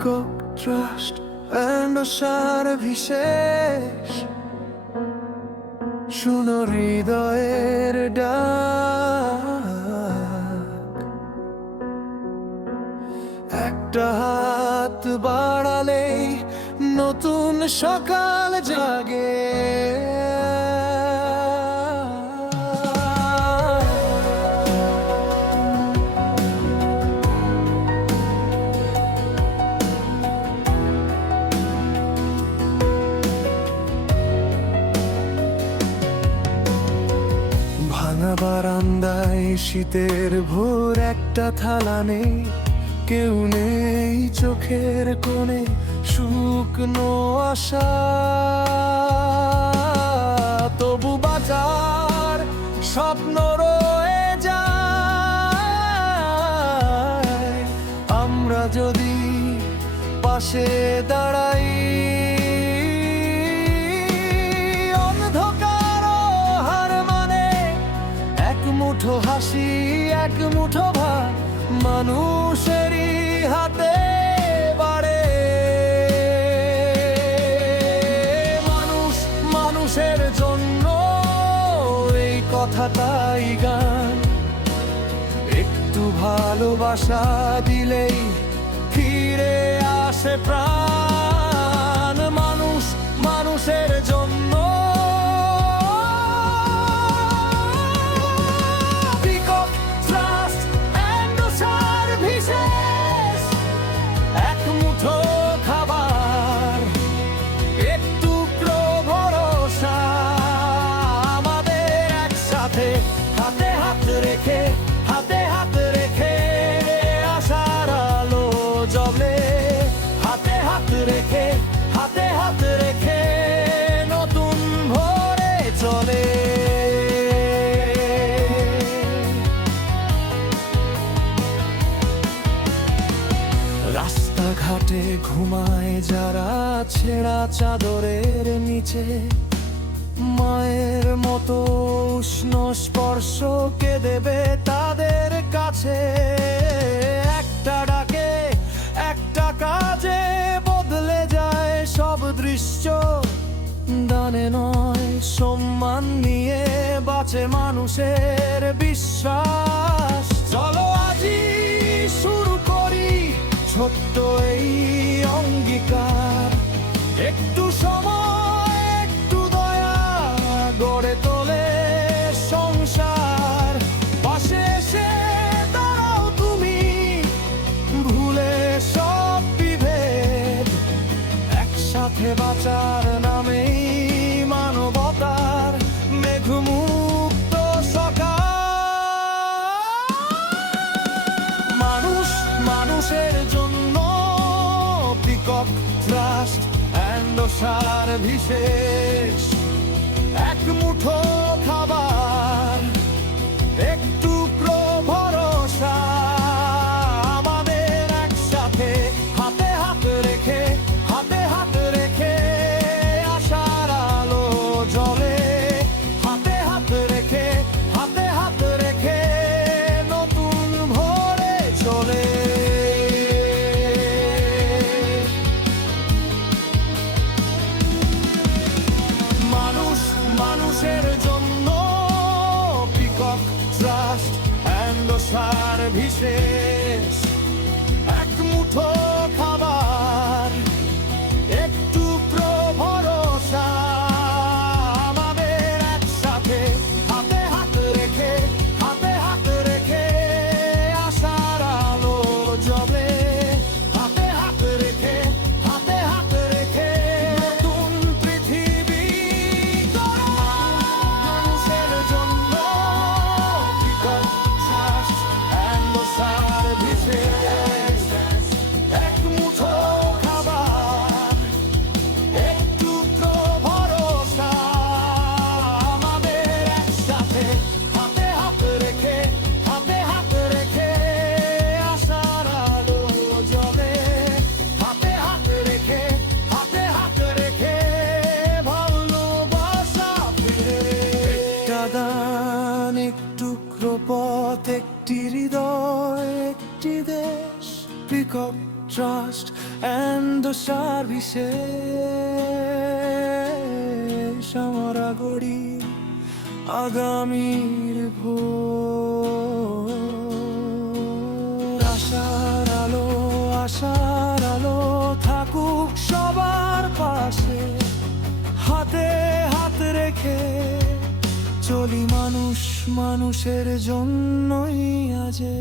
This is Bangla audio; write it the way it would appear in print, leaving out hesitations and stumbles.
পিকক ট্রাস্ট অ্যান্ড আশার বিশেষ শুনো হৃদয়ের ডাক, একটা হাত বাড়ালেই নতুন সকাল জাগে। ভাঙা বারান্দায় শীতের ভোর, একটা থালা নেই, কেউ নেই চোখের কোণে শুকনো আশা। তবু বাজার স্বপ্ন রয়ে যায়, আমরা যদি পাশে দাঁড়াই। মুঠো হাসি, এক মুঠো ভাত মানুষেরই হাতে বাড়ে। মানুষ মানুষের জন্য, এই কথাটাই গান। একটু ভালোবাসা দিলেই ফিরে আসে প্রাণ। মানুষ মানুষের জন্য, হাতে হাত রেখে আশার আলো জ্বলে। হাতে হাত রেখে, হাতে হাত রেখে নতুন ভোরে চলে। রাস্তাঘাটে ঘুমায় যারা ছেঁড়া চাদরের নিচে, মায়ের মতো উষ্ণ স্পর্শ কে দেবে তাদের কাছে। একটা ডাকে, একটা কাজে বদলে যায় সব দৃশ্য। দানে নয় সম্মান নিয়ে বাঁচে মানুষের বিশ্বাস। চলো আজই শুরু করি ছোট্ট এই অঙ্গীকার। একটু সময়, গড়ে তোলে সংসার। পাশে এসে দাঁড়াও তুমি, ভুলে সব বিভেদ। একসাথে বাঁচার নামেই মানবতার মেঘমুক্ত সকাল। মানুষ মানুষের জন্য, পিকক ট্রাস্ট অ্যান্ড আশার বিশেষ। এক মুঠো খাবার, একটু ভরসা, আমাদের একসাথে হাতে হাত রেখে, হাতে হাত রেখে আশার আলো জ্বলে। হাতে হাত রেখে, হাতে হাত রেখে নতুন ভোরে চলে। মানুষের জন্য, পিকক ট্রাস্ট অ্যান্ড আশার বিশেষ। এক মুঠো খাবার, একটু ভরসা, আমাদের একসাথে হাতে হাত রেখে, হাতে হাত রেখে আশার আলো জ্বলে। হাতে হাত রেখে, হাতে হাত রেখে নতুন পৃথিবী। মানুষের জন্য, পিকক ট্রাস্ট অ্যান্ড আশার বিশেষ। এক মুঠো খাবার, একটু ভরসা, আমাদের একসাথে হাতে হাত রেখে, হাতে হাত রেখে আশার আলো জ্বলে। হাতে হাত রেখে, হাতে হাত রেখে ভালোবাসা ফিরে। একটা দান, একটু পথ, একটি হৃদয়, একটি দেশ। Peacock trust and the services আমরা গড়ি আগামীর ভোর। আশার আলো থাকুক সবার পাশে, হাতে হাত রেখে চলি মানুষের জন্যই আজে।